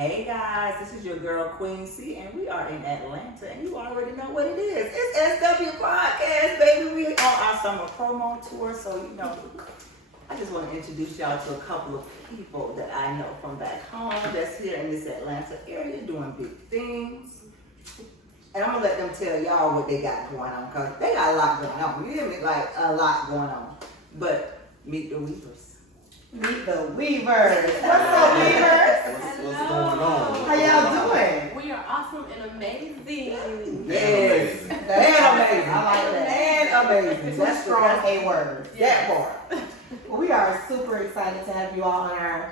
Hey guys, this is your girl Queen C, and we are in Atlanta, and you already know what it is. It's SW Podcast, baby. We on our summer promo tour, so I just want to introduce y'all to a couple of people that I know from back home that's here in this Atlanta area doing big things. And I'm gonna let them tell y'all what they got going on, cause they got a lot going on. You hear me? Like a lot going on. But meet the Weavers. Meet the Weavers. What's up, Weavers? What's going on? How y'all doing? We are awesome and amazing. Yes. And amazing. I like that. And amazing. That's strong A word. That part. Well, we are super excited to have you all on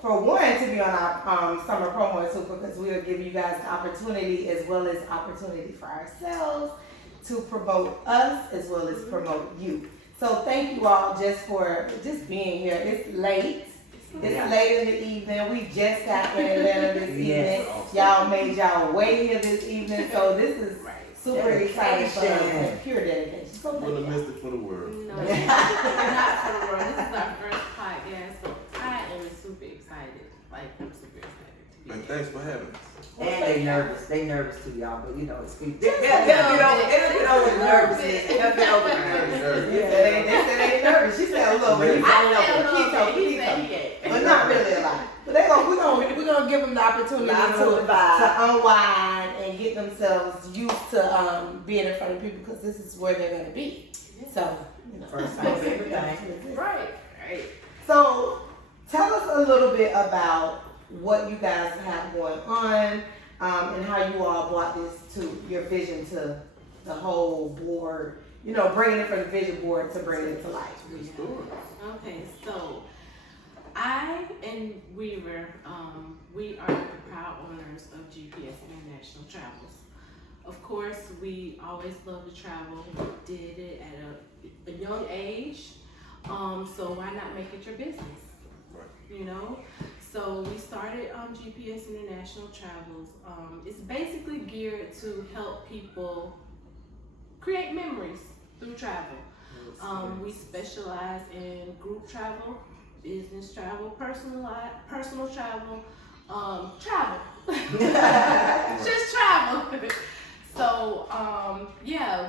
for one, to be on our summer promo too, because we'll give you guys the opportunity as well as opportunity for ourselves to promote us as well as promote you. So thank you all for being here. It's late. It's late in the evening. We just got in Atlanta this evening. Y'all made y'all way here this evening. So this is super exciting for us. Pure dedication. So We're the mystic for the world. No, not for the world. This is our first podcast, so I am super excited. I'm super excited to be And here. thanks for having us. And they nervous. They nervous too, y'all. But it's they'll get over the nervousness. They'll get over the nervousness. They said they ain't nervous. She said a little bit. He said he ain't. But not really a lot. But we're gonna give them the opportunity to unwind and get themselves used to being in front of people, because this is where they're gonna be. So First time, everything. Right. So tell us a little bit about what you guys have going on, and how you all brought your vision to the whole board. Bringing it from the vision board to bring it to life. Okay, so I and Weaver, we are the proud owners of GPS International Travels. Of course, we always love to travel. We did it at a young age, so why not make it your business? So we started GPS International Travels. It's basically geared to help people create memories through travel. We specialize in group travel, business travel, personal travel, travel. Just travel. So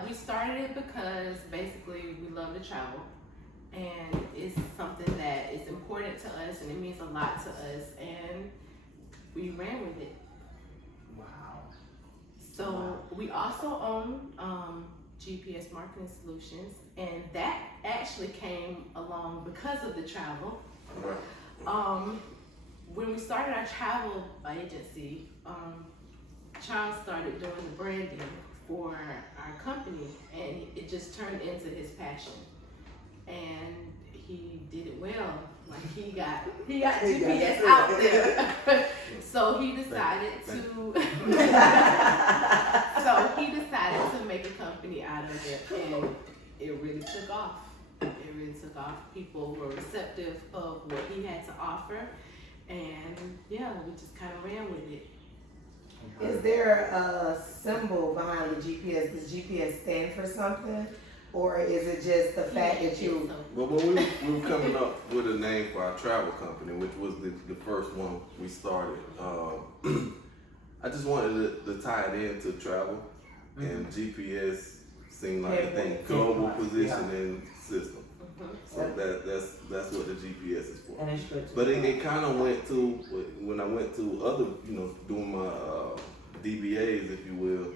we started it because basically we love to travel, and it's something that is important to us, and it means a lot to us, and we ran with it. Wow. So we also own GPS Marketing Solutions, and that actually came along because of the travel. When we started our travel agency, Charles started doing the branding for our company, and it just turned into his passion. And he did it well. He got GPS out there. So he decided to make a company out of it, and it really took off. People were receptive of what he had to offer, and we just kind of ran with it. Is there a symbol behind the GPS? Does GPS stand for something? Or is it just the fact that you... Well, when we were coming up with a name for our travel company, which was the first one we started, I just wanted to tie it into travel, and GPS seemed like a thing, global positioning system. So that's what the GPS is for. But it kind of went to, when I went to other, doing my DBAs, if you will,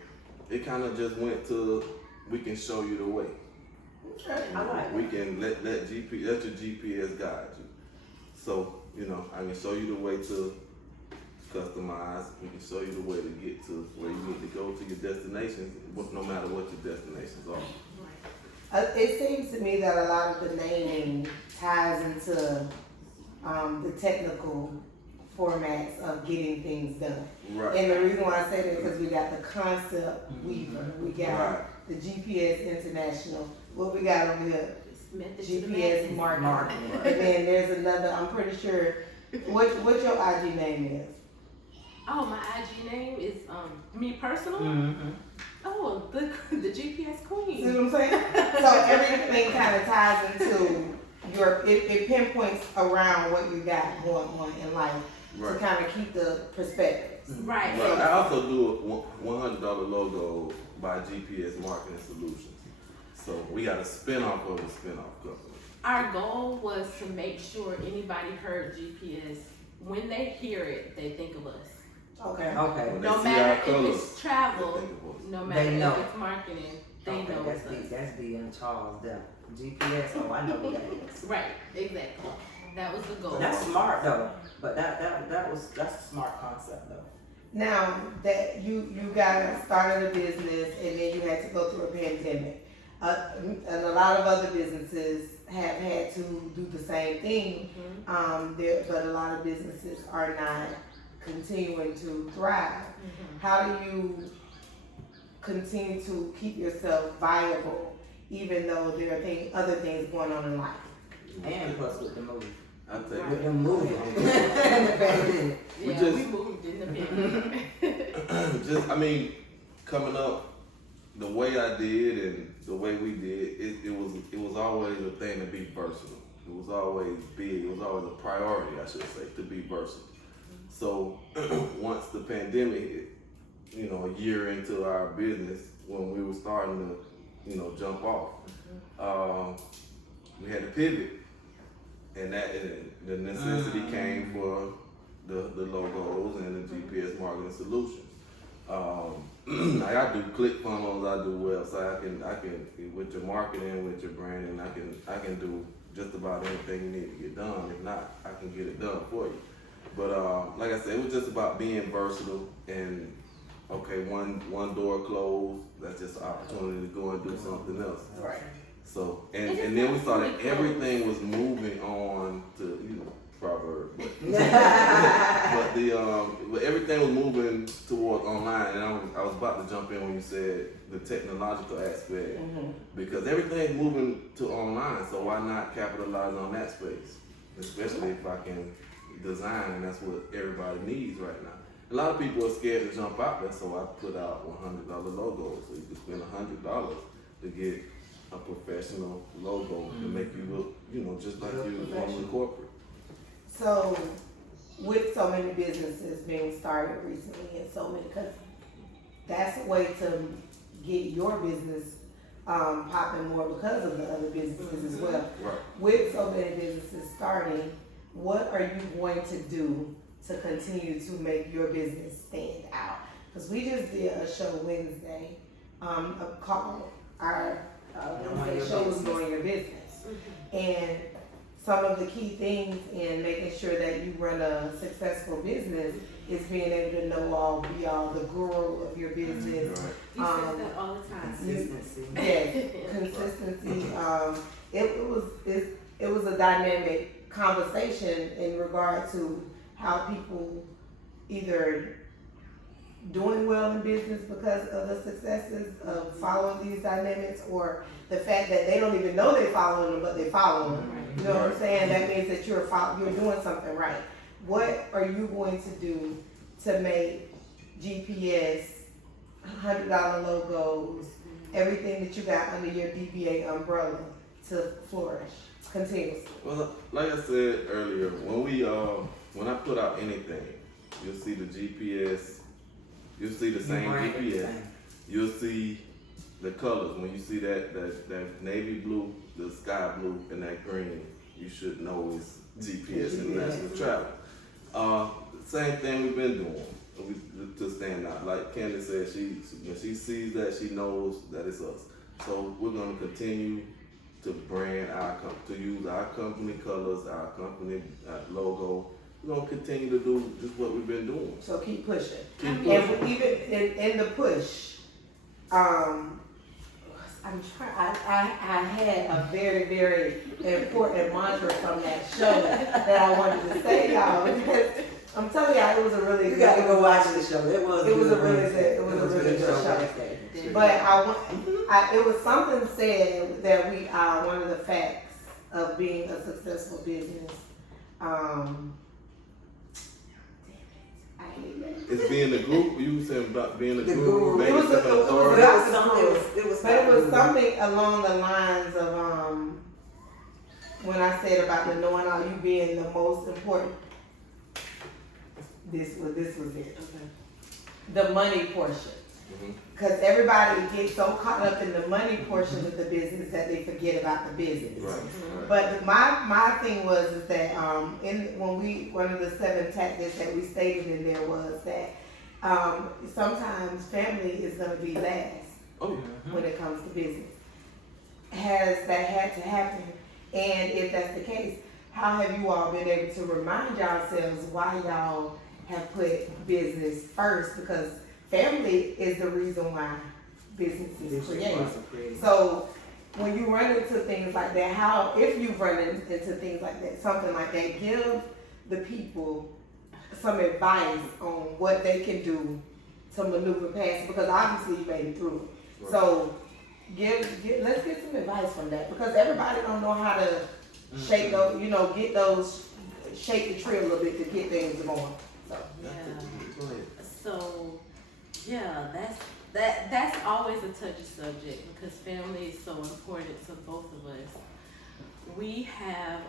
it kind of just went to, we can show you the way. We can let your GPS guide you. So, I can show you the way to customize. We can show you the way to get to where you need to go to your destinations, no matter what your destinations are. It seems to me that a lot of the naming ties into the technical formats of getting things done. Right. And the reason why I say that is because we got the concept Weaver, we got the GPS International, what we got over here, GPS Marketing. And then there's another, I'm pretty sure, what your IG name is? Oh, my IG name is me personal. Mm-hmm. Oh, the GPS Queen. See what I'm saying? So everything kind of ties into it pinpoints around what you got going on in life. Right. to kind of keep the perspectives. Right. Right. I also do a $100 logo by GPS Marketing Solutions. So we got a spin-off of a spin-off company. Our goal was to make sure anybody heard GPS. When they hear it, they think of us. Okay. Okay. When they No see matter our if colors, it's travel, they think of us. no They matter know. if it's marketing, they Okay, know that's it's D. us. That's D and Charles there. GPS. Oh, I know who that is. Right, exactly. That was the goal. That's smart though. But that's a smart concept though. Now that you guys started a business and then you had to go through a pandemic, and a lot of other businesses have had to do the same thing, but a lot of businesses are not continuing to thrive. How do you continue to keep yourself viable even though there are other things going on in life? And plus with the movie. I take With it. the movie. And the pandemic. We Yeah, just- we moved in the pandemic. Just, I mean, coming up, the way I did and the way we did, it was always a thing to be versatile. It was always big. It was always a priority, I should say, to be versatile. So once the pandemic hit, a year into our business, when we were starting to, jump off, we had to pivot, and the necessity came for the logos and the GPS marketing solutions. Like I do ClickFunnels, I do website, I can with your marketing, with your branding, I can do just about anything you need to get done. If not, I can get it done for you. But like I said, it was just about being versatile and okay, one door closed, that's just an opportunity to go and do something else. Right. So and then we saw that everything was moving on to proverb, but everything was moving towards online, and I was about to jump in when you said the technological aspect, because everything's moving to online, so why not capitalize on that space, especially if I can design, and that's what everybody needs right now. A lot of people are scared to jump out there, so I put out $100 logos, so you can spend $100 to get a professional logo to make you look, just like you want in corporate. So, with so many businesses being started recently and so many, because that's a way to get your business popping more because of the other businesses as well. Right. With so many businesses starting, what are you going to do to continue to make your business stand out? Because we just did a show Wednesday, our show was Knowing Your Business. And some of the key things in making sure that you run a successful business is being able to know all, be all, the guru of your business. Right. You say that all the time. Consistency. Yes, consistency. It was a dynamic conversation in regard to how people either doing well in business because of the successes of following these dynamics, or the fact that they don't even know they're following them, but they follow them. You know what I'm saying? That means that you're doing something right. What are you going to do to make GPS, $100 logos, everything that you got under your DBA umbrella to flourish continuously? Well, like I said earlier, when I put out anything, you'll see the GPS, you'll see the same GPS, you'll see the colors. When you see that navy blue, the sky blue, and that green, you should know it's GPS International Travel. Same thing we've been doing to stand out. Like Candace said, when she sees that, she knows that it's us. So we're going to continue to brand to use our company colors, our company logo. We're going to continue to do just what we've been doing. So keep pushing. Keep And pushing. even in the push, I had a very, very important mantra from that show that I wanted to say, y'all. Because I'm telling y'all, it was a really You gotta go watch the show. It was a really good show. But it was something said that one of the facts of being a successful business. It's being the group. You said about being the The guru, guru. maybe It was something a- authority. But it was something along the lines of when I said about the knowing all, you being the most important. this was it. Okay. The money portion. Mhm. Because everybody gets so caught up in the money portion of the business that they forget about the business. Right. Right. But my thing was is that one of the 7 tactics that we stated in there was that sometimes family is going to be last Oh. when it comes to business. Has that had to happen? And if that's the case, how have you all been able to remind yourselves why y'all have put business first? Because family is the reason why business is created. So when you run into things like that, if you run into things like that, something like that, give the people some advice on what they can do to maneuver past, because obviously you made it through it. Right. So let's get some advice from that, because everybody don't know how to shake those, shake the tree a little bit to get things going. So Yeah. Go ahead. So, yeah, that's always a touchy subject because family is so important to both of us. We have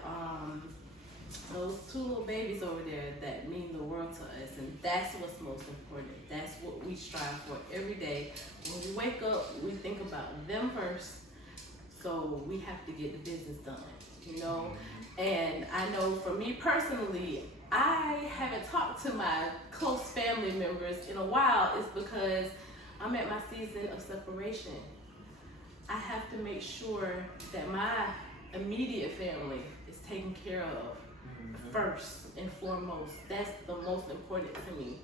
those 2 little babies over there that mean the world to us, and that's what's most important. That's what we strive for every day. When we wake up, we think about them first, so we have to get the business done, And I know for me personally, I haven't talked to my close family members in a while. It's because I'm at my season of separation. I have to make sure that my immediate family is taken care of first and foremost. That's the most important to me.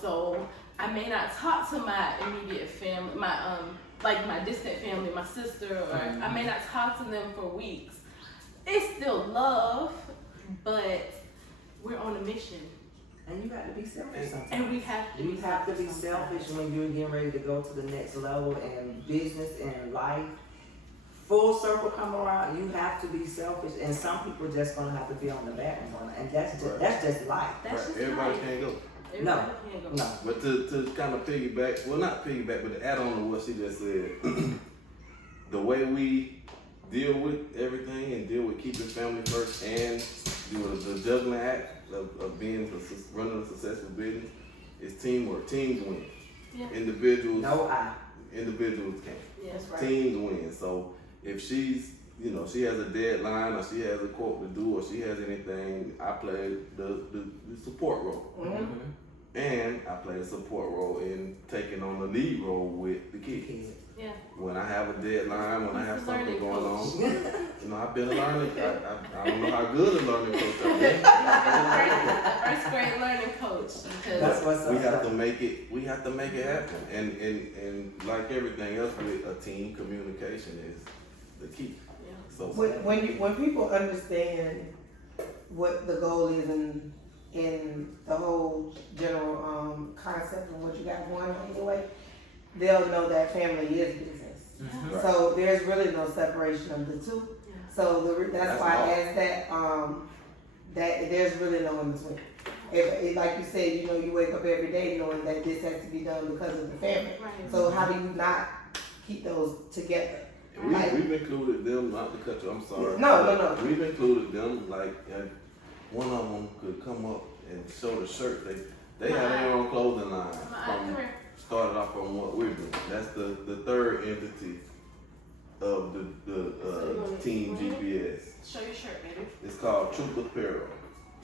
So I may not talk to my immediate family, my distant family, my sister, or I may not talk to them for weeks. It's still love, but we're on a mission. And you got to be selfish sometimes. And we have to You have to be selfish when you're getting ready to go to the next level in business and life. Full circle come around, you have to be selfish, and some people just gonna have to be on the back burner, and that's just life. That's Right. just Everybody life. can't go. Everybody can't go. No. But to kind of piggyback, well, not piggyback, but to add on to what she just said, the way we deal with everything and deal with keeping family first and the juggling act of running a successful business is teamwork. Teams win. Yeah. Individuals can't. Yeah. that's right. Teams win. So if she's, she has a deadline or she has a quote to do or she has anything, I play the support role. Mm-hmm. And I play a support role in taking on the lead role with the kids. Yeah. When I have a deadline, when I have something Learning going coach. on, I've been a learning. I don't know how good a learning coach I've been. First grade learning coach. Because That's what's We up. have to make it. We have to make it happen. And like everything else with a team, communication is the key. Yeah. So When people understand what the goal is and the whole general concept of what you got going on anyway, they'll know that family is business. Right. So there's really no separation of the two. Yeah. So that's why all. I asked that there's really no in between. If like you said, you wake up every day knowing that this has to be done because of the family. Right. So how do you not keep those together? We've included them, not to cut you, I'm sorry. No. We've included them, like, and one of them could come up and show the shirt. They have their own clothing line. Started off on what we're doing. That's the third entity of the Team GPS. Show your shirt, baby. It's called Truth Apparel.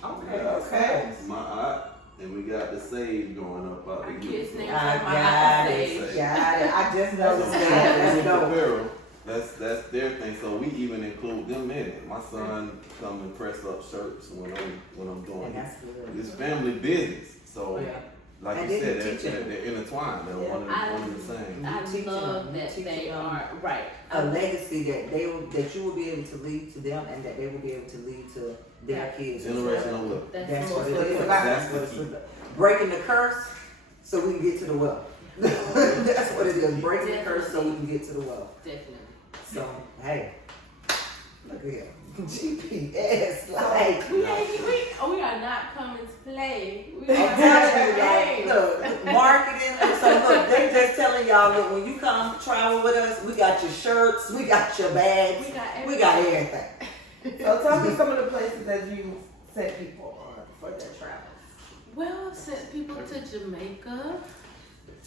Okay. My aunt, and we got the save going up out Our the kids' names I are my got stage. it. Got it. I just noticed Truth that. Let's go. Apparel. That's their thing. So we even include them in it. My son come and press up shirts when I'm doing And it. that's good. It's family business. So Yeah. like And you then said, you teach them. they're intertwined. They're Yeah. one and the same. I You teach love them. You that teach they them are right. A legacy that you will be able to leave to them, and that they will be able to leave to their kids. as well. Generational wealth. That's That's the what most it is. important. That's That's the what key. it's breaking the curse so we can get to the wealth. That's what it is. Breaking the curse so we can get to the wealth. Definitely. So hey, look at him. GPS, like We are not coming to play. We I'm are telling you, playing. look, marketing. So look, they just telling y'all, look, when you come travel with us, we got your shirts, we got your bags, We got everything. everything. So tell me some of the places that you sent people on for their travels. Well, I've sent people to Jamaica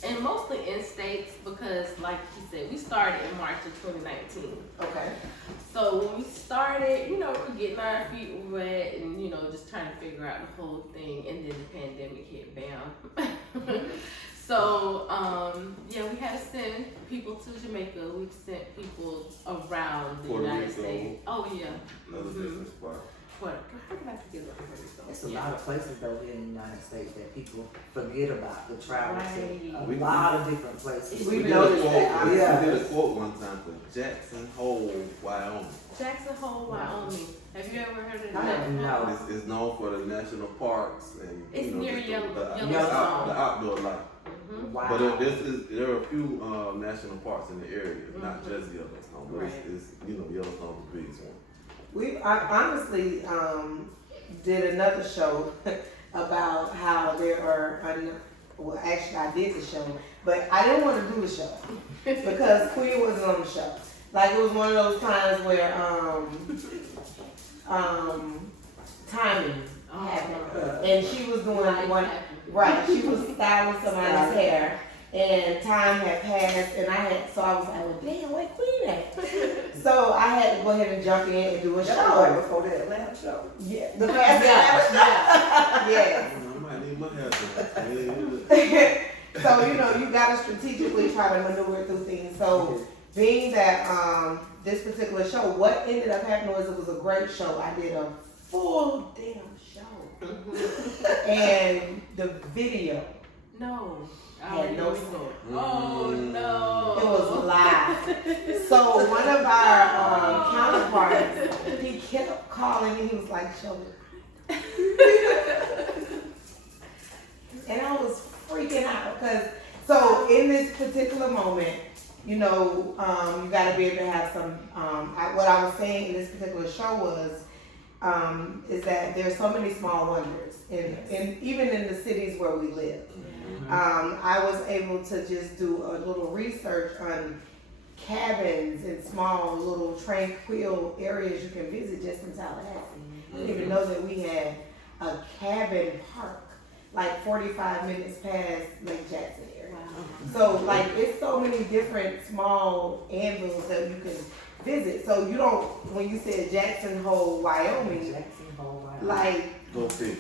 and mostly in states because, like you said, we started in March of 2019. Okay. So when we started, we're getting our feet wet and, just trying to figure out the whole thing. And then the pandemic hit, bam. So, yeah, we had to send people to Jamaica. We've sent people around the Puerto United Rico. States. Oh, yeah. Another business spot. How did I forget about Puerto Rico? There's a lot of places though here in the United States that people forget about the travel to. Right. A lot of different places. We did noticed a quote. that. Yeah. We did a quote one time for Jackson Hole, Wyoming. Jackson Hole, Wyoming. Have you ever heard of I that? haven't, no. It's known for the national parks and It's near just Yellowstone. the outdoor life. Mm-hmm. Wow. But there are a few national parks in the area, not just Yellowstone, but Right. it's Yellowstone's the biggest one. I honestly did another show about how there are, well, actually I did the show, but I didn't want to do the show because Queen wasn't on the show. Like it was one of those times where timing happened, and she was doing one. Right, she was styling somebody's hair, and time had passed, and so I was like, well, damn, where Queen at? So I had to go ahead and jump in and do a That was right show. before the Atlanta show. Yeah, the last yeah. I might need my hair done. So you gotta strategically try to maneuver through things. So being that this particular show, what ended up happening was it was a great show. I did a full damn show, and the video. No. Had no sound. Oh no. It was live. So one of our counterparts, he kept calling me. He was like, "Show me." And I was freaking out because in this particular moment, you got to be able to have some. What I was saying in this particular show was is that there's so many small wonders in even in the cities where we live. I was able to just do a little research on cabins and small little tranquil areas you can visit just in Tallahassee. I didn't even know that we had a cabin park like 45 minutes past Lake Jackson area. Wow. So like it's so many different small anvils that you can visit. So you don't, when you said Jackson Hole, Wyoming, Jackson Hole, Wyoming. like, Go see.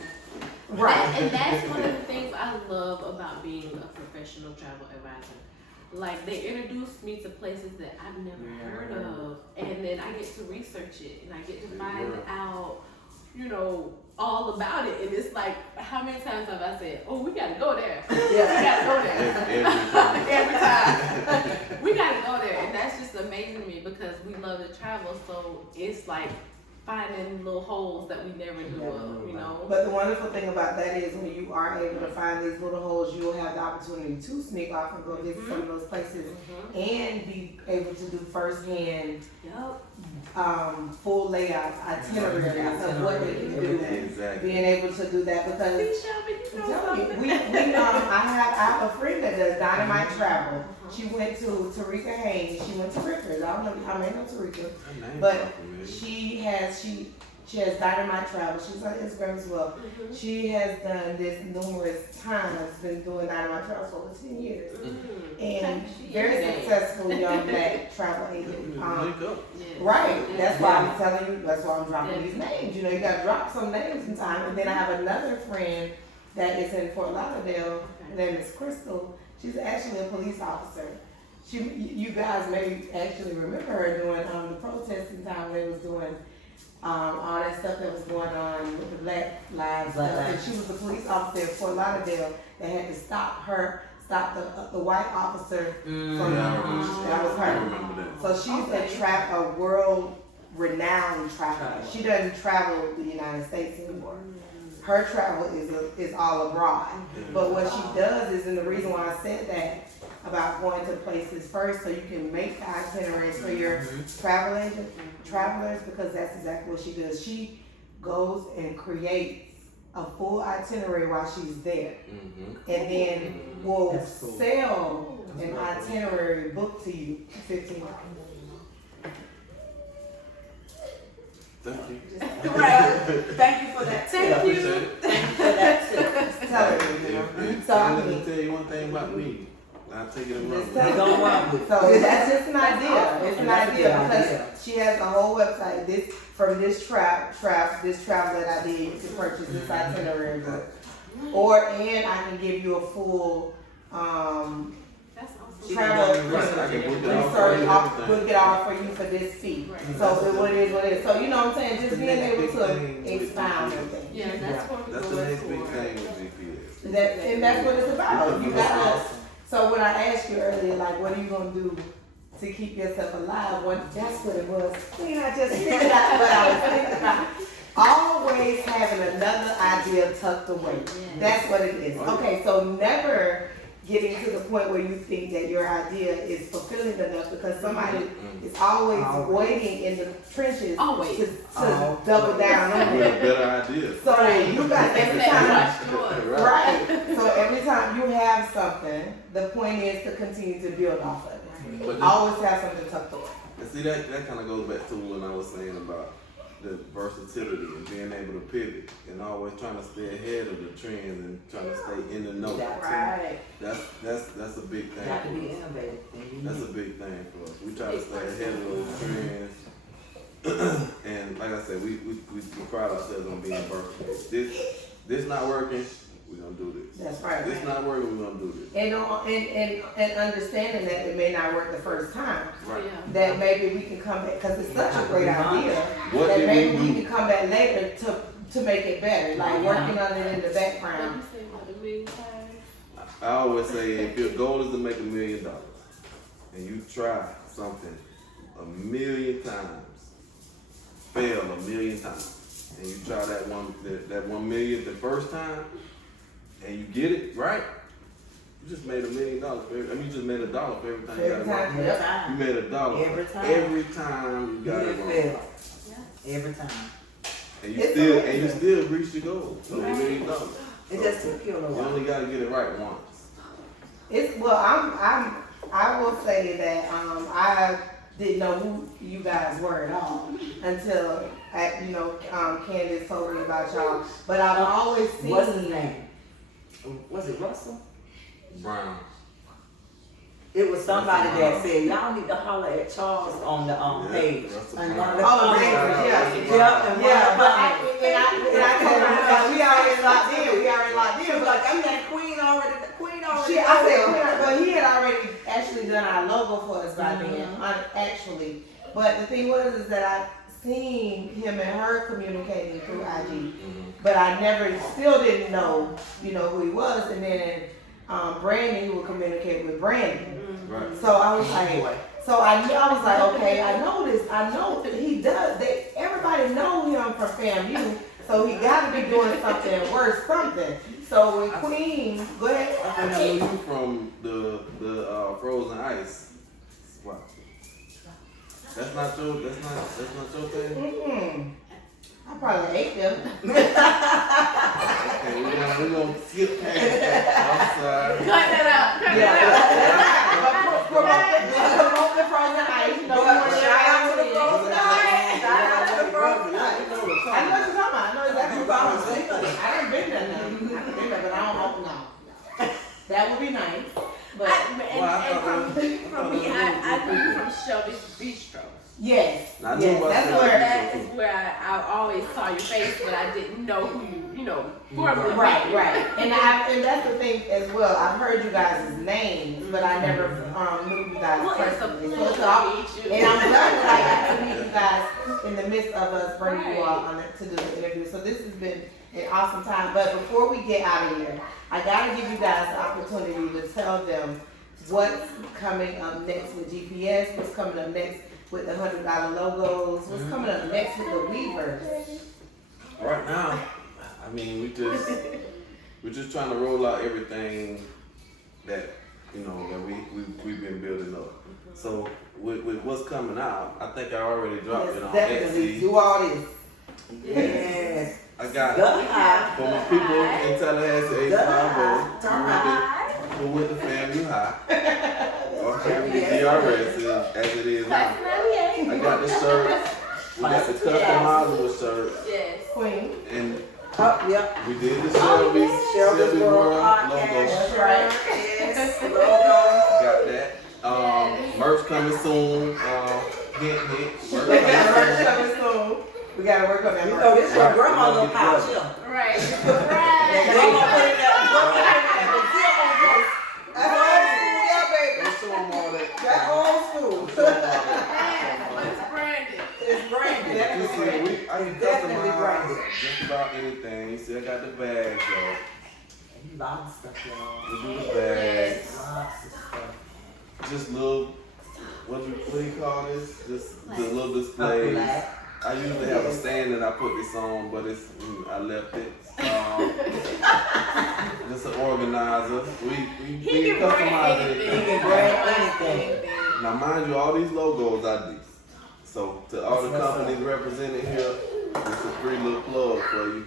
right. And that's one of the things I love about being a professional travel advisor. Like they introduced me to places that I've never heard of, and then I get to research it and I get to find out, all about it. And it's like, how many times have I said, "Oh, we gotta go there. Yeah. We gotta go there." Every time. Every time. We gotta go there, and that's just amazing to me because we love to travel. So it's like finding little holes that we never knew of, But the wonderful thing about that is when you are able to find these little holes, you will have the opportunity to sneak off and go visit some of those places and be able to do firsthand full layout itineraries of what they can do. Exactly. Being able to do that because See, Shelby, you know I'm telling you, something. I have a friend that does Dynamite Travel. She went to Tarika Haynes. She went to Rickers. I don't know. I may know Tarika, but she has Dynamite Travel. She's on Instagram as well. She has done this numerous times. Been doing Dynamite Travel for over 10 years, and very successful young black travel agent. Right. That's why I'm telling you. That's why I'm dropping these names. You got to drop some names sometime. And then I have another friend that is in Fort Lauderdale. Her name is Crystal. She's actually a police officer. You guys may actually remember her doing the protesting time when they was doing all that stuff that was going on with the Black Lives stuff. And she was a police officer in Fort Lauderdale that had to stop the white officer from that was I her. remember that. So she's a world-renowned traveler. She doesn't travel the United States anymore. Her travel is all abroad. But what she does is, and the reason why I said that about going to places first, so you can make the itineraries for your travelers, because that's exactly what she does. She goes and creates a full itinerary while she's there, and then will sell an itinerary book to you for $15. Thank you. Right. Thank you for that. Thank you. Thank you for that tip. tell her, you know. So I let me mean, tell you one thing about me. I'll take it and run. Just with it. They don't run with it. so that's just an idea. It's an That's a idea good because idea. she has a whole website. This travel that I did. You can purchase this itinerary book, and I can give you a full That's awesome. travel Right, I can book it off research, for you, everything. book it off for you for this fee. Right. So what it is, what it is. So you know what I'm saying? Just being able to expound on things. Yeah, that's what we're That's the going next big for. thing with GPS. And that's what it's about. You That's gotta. awesome. So when I asked you earlier, like, what are you gonna do to keep yourself alive? That's what it was. I just figured out what I was thinking about. Always having another idea tucked away. That's what it is. Okay, so never getting to the point where you think that your idea is fulfilling enough because somebody is always waiting in the trenches Always. to double down on With it. a better idea. So you got every time. Right. Right. So every time you have something, the point is to continue to build off of it. But Always have something tucked away. and see that kind of goes back to when I was saying about the versatility and being able to pivot and always trying to stay ahead of the trends and trying to stay in the know. That's Right. That's a big thing. Got to for be us. innovative. and That's a unique. big thing for us. We try to stay ahead of those trends. And like I said, we pride ourselves on being versatile. This not working, we're gonna do this. That's right. This not working, we're gonna do this. And understanding that it may not work the first time. Right. Yeah. That maybe we can come back because it's such a great idea. What That did maybe we we do? can come back later to make it better. Like working on it in the What background. you say about the million times? I always say if your goal is to make $1 million and you try something 1,000,000 times, fail 1,000,000 times, and you try that 1 million the first time, and you get it right, you just made $1 million. You just made $1 for every time you got Every it right. time. Every Yep. time. You made $1 Every time. every time you got You it didn't wrong, fail. Yeah. Every time. and It's you amazing. still reached your goal of $1 million. It just took you a little You only while. got to get it right once. I will say that I didn't know who you guys were at all until Candace told me about y'all. But I've always seen. What's his name? Was it Russell? Brown. It was somebody that said, y'all need to holler at Charles on the page. Russell And Brown. one of the Oh, comments- yeah. Yeah, and Yeah, one but of the comments. I told her we already locked in. We already locked She in. was But like, you had Queen already. I said, but he had already actually done our logo for us by then, actually. But the thing was is that I seen him and her communicating through IG, but I still didn't know, who he was. And then Brandon, who would communicate with Brandon. Right. So I was like, I was like, okay, I know this. I know that he does. Everybody know him from FAMU, so he got to be doing something worse, something. So with Queen, go ahead. I know you from the frozen ice spot. That's not your thing. Mm-mm. I probably ate them. Okay, we're gonna skip past that. I'm sorry. Cut that out. Cut Yeah, that but promote the frozen ice. You know, Shout out to the frozen ice. Shout out to the frozen ice. I know what you're talking about. I know exactly what you're talking about. I done been there now. But I don't know. That would be nice. But from me, I knew you from Shelby's Bistro. yes, I knew about that's that. where. That is where I always saw your face, but I didn't know who you formally Right. met. And that's the thing as well. I've heard you guys' names, but I never knew you guys Well, it's a personally. pleasure So to meet you. and I'm glad that I got to meet you guys in the midst of us bringing you all on it to do the interview. So this has been an awesome time. But before we get out of here, I gotta give you guys the opportunity to tell them what's coming up next with GPS, what's coming up next with the $100 logos, what's coming up next with the Weavers. Right now, I mean, we're just trying to roll out everything that we've been building up. So with what's coming out, I think I already dropped it Yes, on definitely Etsy. do all this. Yes. I got High. for my people in Tallahassee, High. who went to FAMU High, or FAMU DRS as it is now. I got the shirts. We got the customizable shirts, Yes. Queen. and Oh, yep. we did the Shelby's. Shelby's Shelby World World Podcast logo. shirt. Yes, logo. Got that. Merch coming soon. Hint, hint. Merch coming soon. We gotta work on that. You know, this your grandma little pouch here. Right. Grandma Right. put it in that That's old school, yeah, baby. Don't show them all that. That's old school. Don't show them all that. It's branded. It's branded. You see, I can Definitely customize branded. just about anything. You see, I got the bags, y'all. And you lots of stuff, y'all. We do the bags. Lots of stuff. Just little, what do you call this? Just the little displays. Black. I usually have a stand that I put this on, but I left it. Just an organizer. We He can customize brand anything. anything. He can brand anything. Now, mind you, all these logos I do. So to all the That's what's companies represented here, it's a free little plug for you.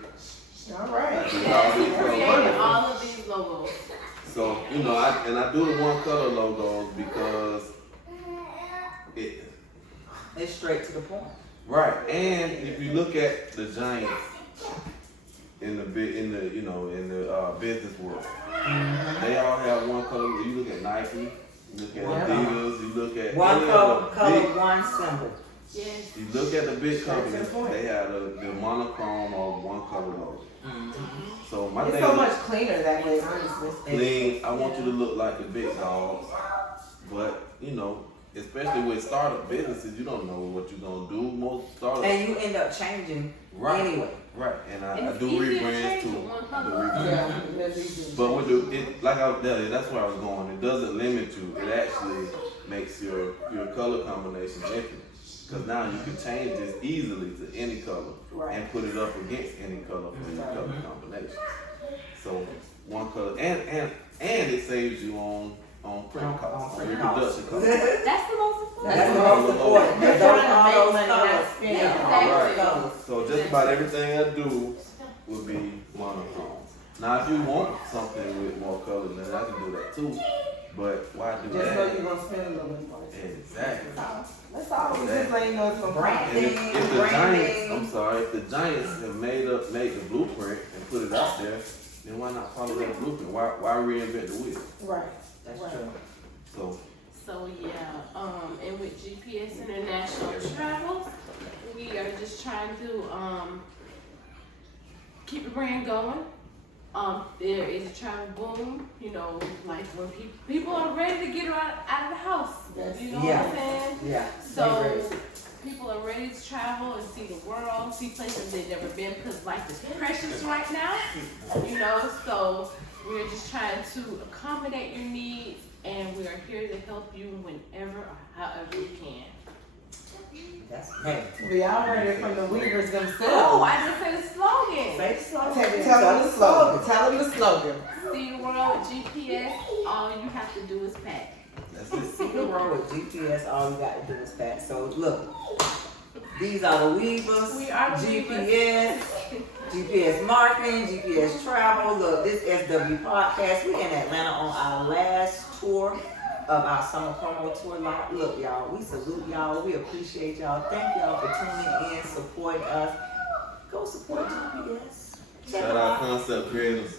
All right. Do all these Creating logos. all of these logos. So I do the one color logos because It's straight to the point. right. And if you look at the giants in the business world, they all have one color. You look at Nike, you look at Adidas, you look at One any color, of the color, big- one symbol. Yes. You look at the big Straight to the companies, point. they have the monochrome or one color logo. So my It's thing so is much cleaner that way, honestly. clean. I want you to look like the big dogs, but especially with startup businesses, you don't know what you're gonna do. Most startups, And you end up changing right, anyway. right, and And I it's do easier to rebrands change too. with one I do color. rebrands. Yeah, that's easy. But with like I was telling you, that's where I was going. It doesn't limit you. It actually makes your color combination infinite. Because now you can change this easily to any color Right. and put it up against any color for your color combination. So one color and it saves you on print costs, on reproduction costs. That's the most important. That's the most important. You're Those trying to all make those money, not colors. spend. Yeah, all Right. those colors. So just about everything I do would be monochrome. Now if you want something with more color, then I can do that too. But why do Just know that? you're gonna spend a little bit more. Exactly. That's all. We just letting you know it's gonna Brand. And if the Branding. if the Giants have made the blueprint and put it out there, then why not follow that blueprint? Why reinvent the wheel? Right. That's Right. true. So and with GPS International Travels, we are just trying to keep the brand going. There is a travel boom, like when people are ready to get out of the house. Yes. You know Yeah. what I'm saying? Yeah. So people are ready to travel and see the world, see places they've never been because life is precious right now. So we're just trying to accommodate your needs and we are here to help you whenever or however we can. That's hey. We all heard it from the Weavers themselves. Oh, I just said the slogan. Say the slogan. Tell them the slogan. Tell them the slogan. See the world with GPS, all you have to do is pack. That's it. See the world with GPS, all you got to do is pack. So look, these are the Weavers. We are the GPS, GPS marketing, GPS travel. Look, this SW podcast. We're in Atlanta on our last tour of our summer promo tour. Look, y'all, we salute y'all. We appreciate y'all. Thank y'all for tuning in, supporting us. Go support GPS. Check Shout them out out. concept creators.